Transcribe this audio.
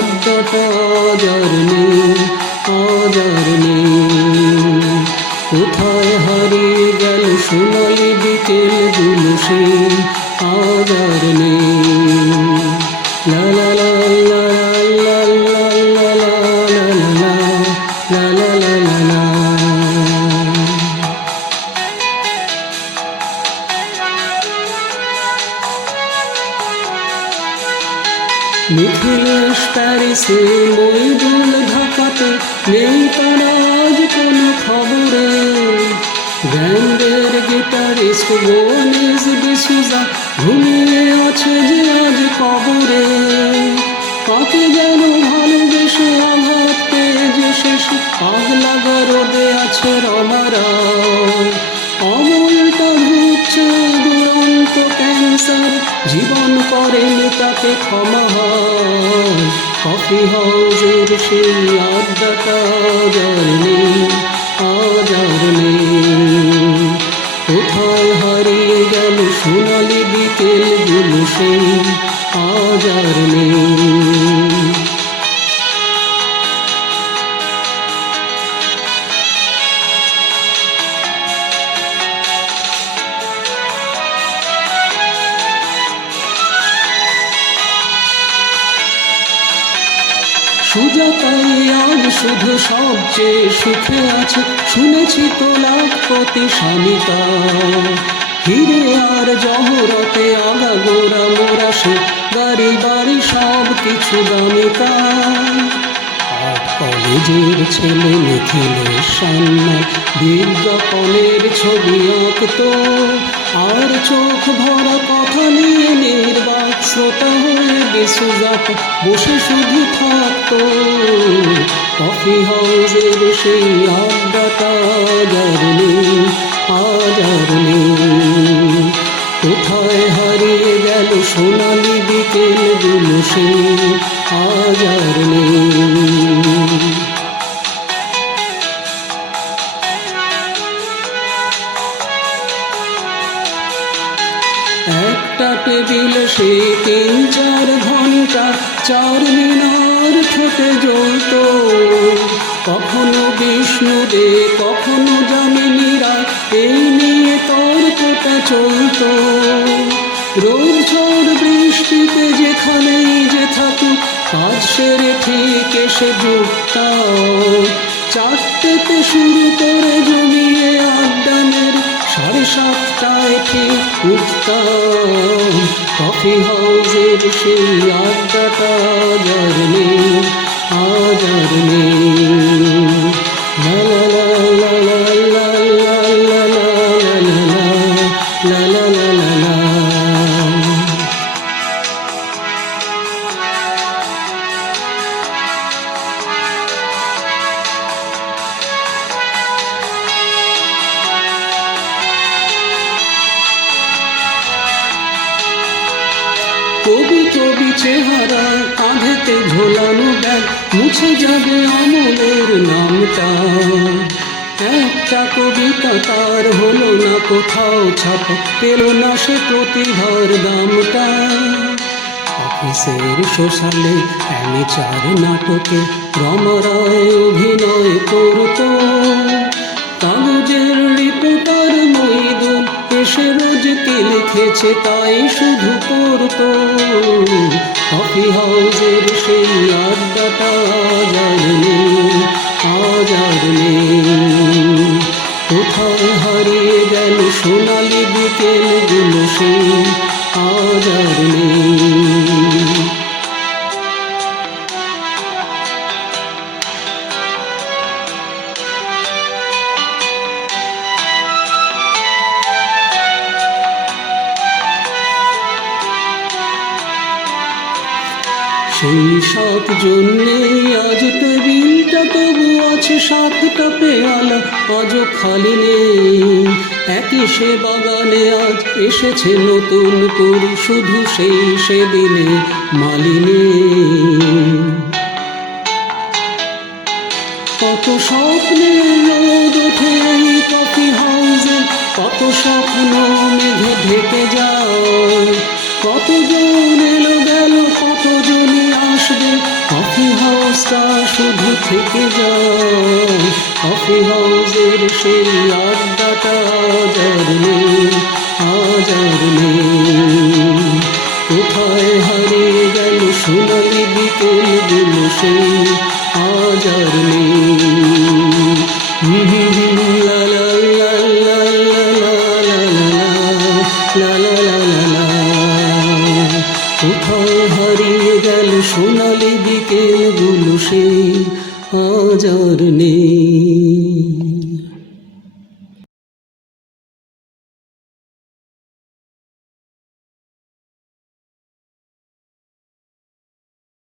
আড্ডাটা আজ আর নেই, আজ আর নেই। কোথায় হারিয়ে গেল সোনালি বিকেলগুলো সেই আজ আর নেই। লা লা লা লা লা লা লা লা লা লা লা লা লা লা লা। মিথিলেশ প্যারিসে, মইদুল ঢাকাতে, নেই তার আজ কোনো খবরে। ব্যান্ডের গিটারিস্ট বোয়ানিজ ডিসুজা ঘুমিয়ে আছে যে আজ কবরে। কাকে যেন ভালোবেসে আঘাত পেয়ে যে শেষ পাগলা গরদে আছে রমারা। অমলটা ভুগছে দুরন্ত ক্যান্সার, জীবন করেনি তাকে ক্ষমা হয়। কফি হাউসের সেই আড্ডাটা আজ আর নেই, আজ আর নেই। কোথায় হারিয়ে গেল সোনালি বিকেলগুলো সেই আজ আর নেই। সুজাতাই আজ শুধু সবচেয়ে সুখে আছে, শুনেছি তো লাখপতি স্বামীতা। হিরে আর জহরতে আগাগোড়া মোরা সে, গাড়ি বাড়ি সব কিছু দামিকা। আর্ট কলেজের ছেলে মিথিলেশ সান্যাল বিজ্ঞাপনের ছবি আঁকতো, আর চোখ ভরা কথা নিয়ে নির্বাক শ্রোতা হয়ে ডিসুজাত বসে শুধু থাকতো। কফি হাউসের সেই আড্ডাটা আজ আর নেই, আজ আর নেই। কোথায় হারিয়ে গেল সোনালি বিকেলগুলো সেই আজ আর নেই। একটা টেবিলে সে 3-4 ঘন্টা 4 মিনার ঠোঁটে জ্বলত। কখনো বিষ্ণুদে, কখনো যামিনী রায়, এই নিয়ে তর্কটা চলত। রোদ ঝড় বৃষ্টিতে যেখানেই যে থাকুক, কাজ সেরে ঠিক এসে জুটতাম। 4টেতে শুরু করে জমিয়ে আড্ডা মেরে 7:30টায় ঠিক উঠতাম। কফি হাউসের সেই আড্ডাটা আজ আর নেই, আজ আর নেই। লা লা লা লা লা লা লা লা লা লা লা লা লা। কবি কবি চেহারা, কাঁধেতে ঝোলানো ব্যাগ, মুছে যাবে অমলের নামটা। একটা কবিতা তার হলো না কোথাও ছাপা, পেল না সে প্রতিভার দামটা। অফিসের সোশ্যালে অ্যামেচার নাটকে রমা রায় অভিনয় করতো। কাগজের রিপোর্টার মইদুল এসে রোজ কি লিখেছে তাই শুধু পড়তো। কফি হাউসের সেই আড্ডাটা আজ আর নেই, আজ আর নেই। কোথায় হারিয়ে গেল সোনালি বিকেলগুলো সেই আজ আর নেই। সেই 7 জন্যে আজ টেবিলটা তবু আছে 7টা পেয়ালা আজও খালি নেই। একই সে বাগানে আজ এসেছে নতুন করে শুধু সেই সেদিনে মালিনী। কত স্বপ্নের রোদ ওঠে এই কফি হাউসে, কত স্বপ্ন মেঘে ঢেকে যায়। কতজন এলো গেল, কতজনই আসবে কফি থেকে যায় কফি হাউসের সেই আড্ডাটা আজ আর নেই, আজ আর নেই। কোথায় হারিয়ে গেল সোনালি বিকেলগুলো সেই আজ আর নেই। লা লা লা লা লা লা লা লা লা লা লা লা। কোথায় হারিয়ে গেল সোনালি বিকেলগুলো সেই আজ আর নেই।